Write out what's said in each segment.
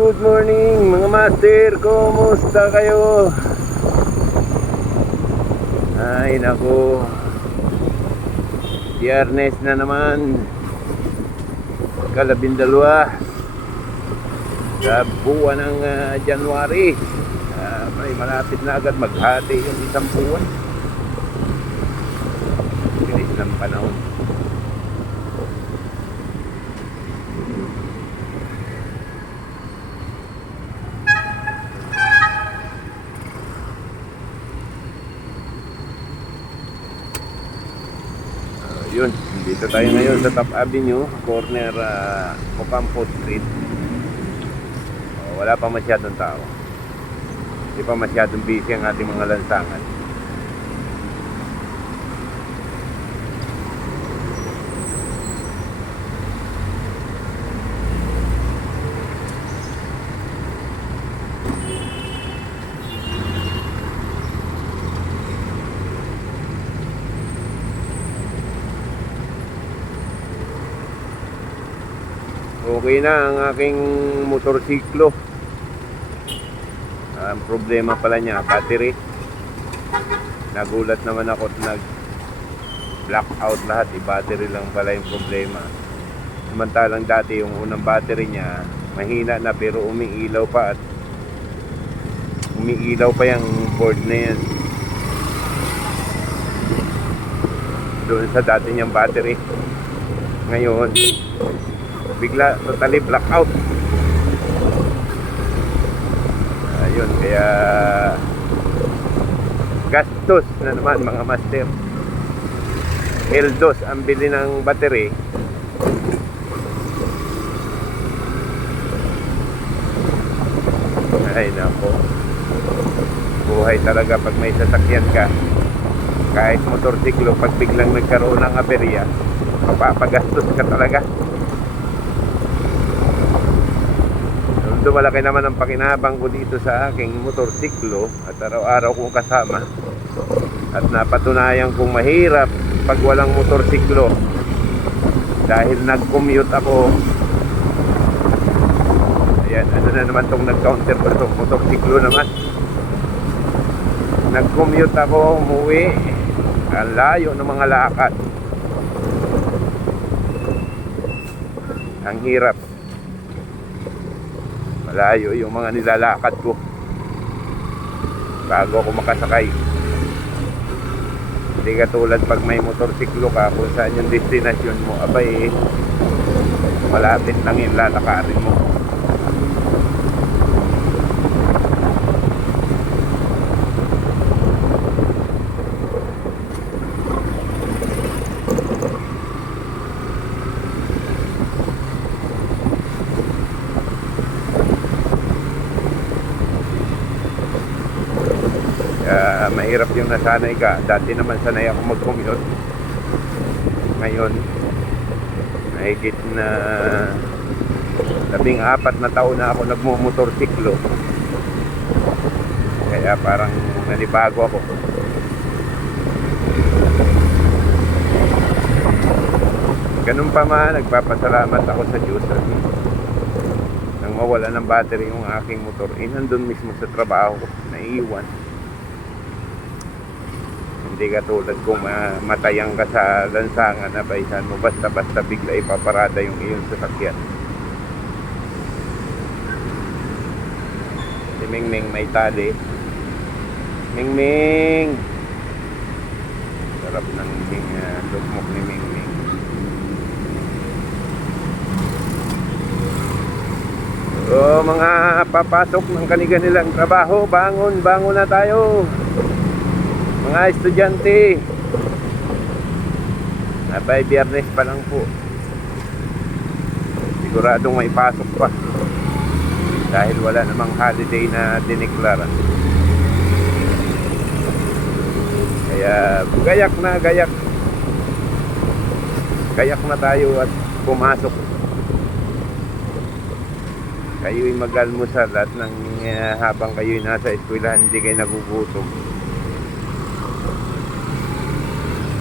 Good morning mga master, kumusta kayo? Ay naku, Biyernes na naman, Kalabindalwa sa buwan ng January. May malapit na agad maghati yung isang buwan. Bilis ng panahon. Yun, dito tayo ngayon sa Top Avenue, corner Ocampo Street. Wala pa masyadong tao. Hindi pa masyadong busy ang ating mga lansangan. Okay na ang aking motorsiklo. Ang problema pala niya, battery. Nagulat naman ako at nag-blackout lahat. Battery lang pala yung problema. Samantalang dati yung unang battery niya mahina na pero umiilaw pa at umiilaw pa yung board na yan. Doon sa dati niyang battery. Ngayon bigla totally blackout. Ayun, kaya gastos na naman mga master. L2 ang bili ng battery. Ay nako, buhay talaga pag may sasakyan ka. Kahit motorsiklo, pag biglang nagkaroon ng aberya, mapapagastos ka talaga. Malaki naman ang pakinabang ko dito sa aking motorsiklo at araw-araw kong kasama. At napatunayan kong mahirap pag walang motorsiklo. Dahil nag-commute ako. Ayan, ano na naman itong nag-counter ko itong motorsiklo naman. Nag-commute ako, umuwi. Ang layo ng mga lakad. Ang hirap. Malayo yung mga nilalakad ko bago ako makasakay. Hindi katulad pag may motorsiklo ka, kung saan yung destinasyon mo, abay malapit lang yung lalakarin mo. Mahirap yung nasanay ka. Dati naman sanay ako mag-commute. Ngayon mahigit na 14 na taon na ako nagmumotorsiklo. Kaya parang nanibago ako. Ganun pa man, nagpapasalamat ako sa Diyos nang mawala ng battery yung aking motor. Nandun mismo sa trabaho ko, naiiwan. Hindi katulad kung matayang ka sa lansangan na baisan mo, basta-basta bigla ipaparada yung iyong sasakyan. Si Mingming may tali. Mingming! Sarap ng lukmok ni Mingming. So, mga papasok ng kanilang trabaho, bangon na tayo. Mga estudyante. Abay, Biyernes pa lang po. Siguradong may pasok pa. Dahil wala namang holiday na dineklara. Kaya, gayak na tayo at pumasok. Kayo'y mag-almusal at habang kayo'y nasa eskwelahan, hindi kayo nagugutom.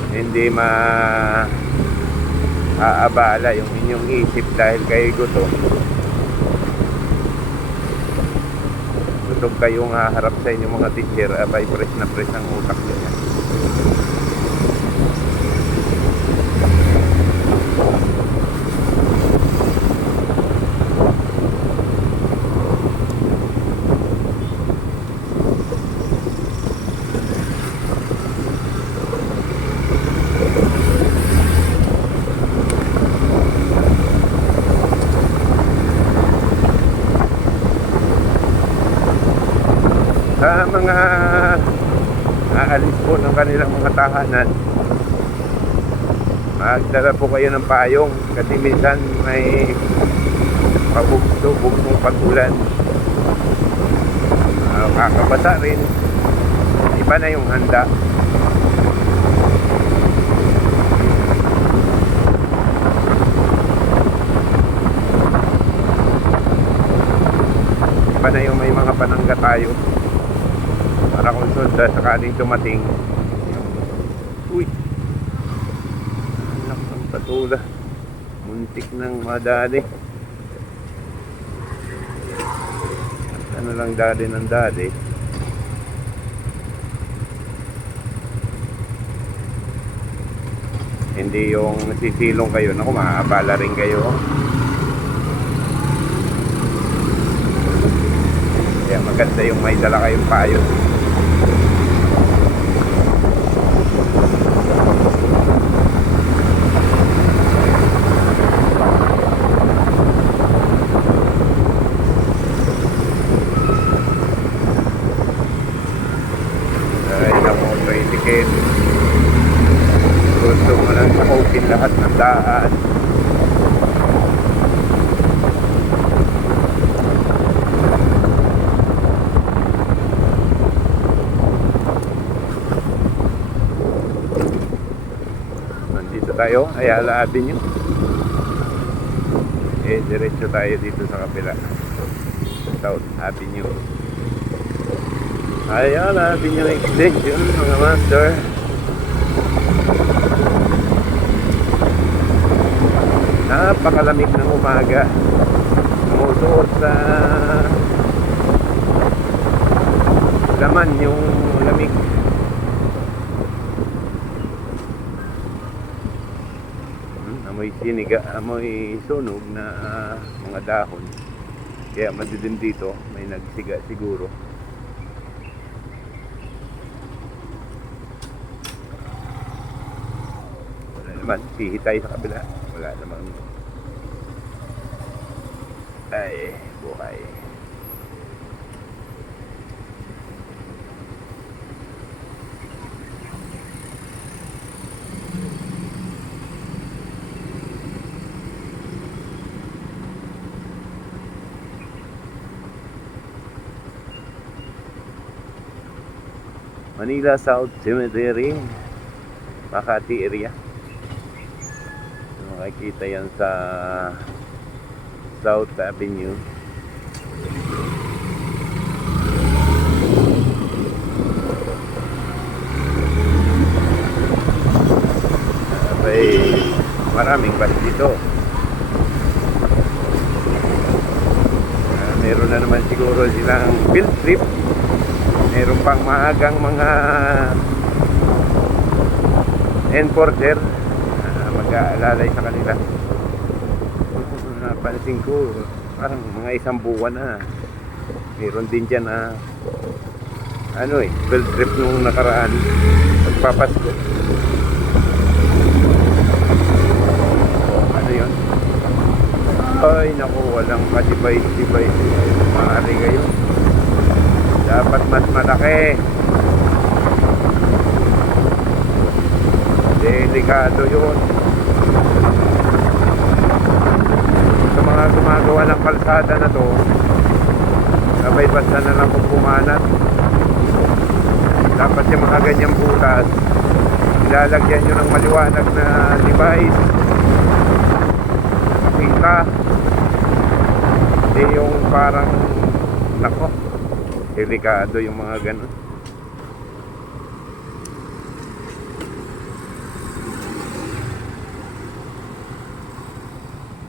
Hindi aabala yung inyong isip dahil kayo'y gutom. Gutom kayong haharap sa inyong mga teacher, abay press na press ang utak niya. Sa mga aalis po ng kanilang mga tahanan, magdala po kayo ng payong kasi minsan may pabugsong pag-ulan, kakabasa rin. Iba na yung handa. Iba na yung may mga panangga tayo para kung sakaling dumating yung anak ng patula, muntik ng madali. Ano lang dali ng dali. Hindi yung sisilong kayo, naku, maabala rin kayo. Kaya maganda yung may dala kayong payo. Ay, naku, tricycle. Gusto mo lang open lahat ng daan. Tayo, Ayala Avenue. Diretso tayo dito sa kapila, South Avenue. Ayala Avenue Extension, mga master. Napakalamig ng umaga. Umusuot sa laman yung lamig. Amoy siniga, amoy sunog na mga dahon. Kaya madilim dito, may nagsiga siguro. Wala naman, pihi tayo sa kabila. Wala naman. Ay, buhay. Manila South Cemetery, Makati area. Makikita yan sa South Avenue. May maraming bus dito. Meron na naman siguro silang field trip. Meron pang maagang mga enforcer, mag-aalalay sa kanila. Napansin ko, parang mga isang buwan na. Meron din dyan na field trip nung nakaraan. Pagpapasko. Ano yun? Ay, naku, walang ka-device. Maaari kayo. Dapat mas malaki. Delikado yun. Sa mga gumagawa ng kalsada na to, sabay basta na lang kung pumanat. Dapat yung mga ganyang butas, ilalagyan nyo ng maliwanag na device. Makita. Hindi yung parang, nako, delikado yung mga ganun.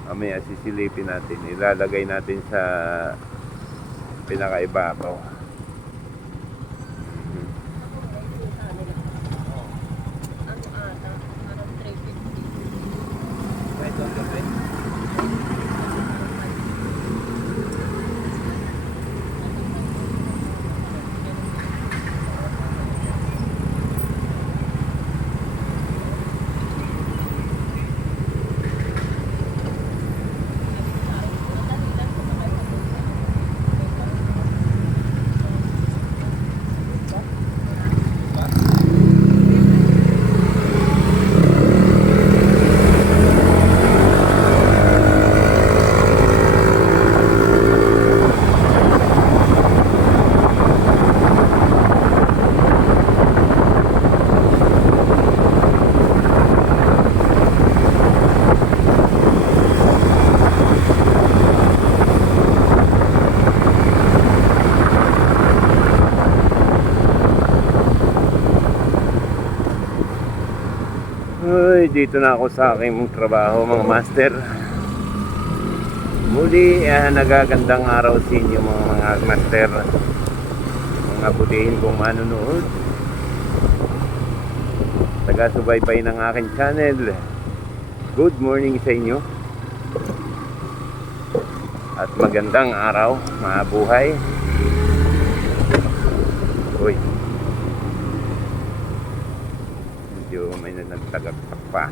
Mamaya sisilipin natin, ilalagay natin sa pinakaibabaw. Ay, dito na ako sa aking trabaho, mga master. Muli, nagagandang araw sa inyo, mga master. Mga butihin kong manunood. Taga-subaybay ng aking channel. Good morning sa inyo. At magandang araw, mga buhay. Uy. Medyo may nagtagaktak pa.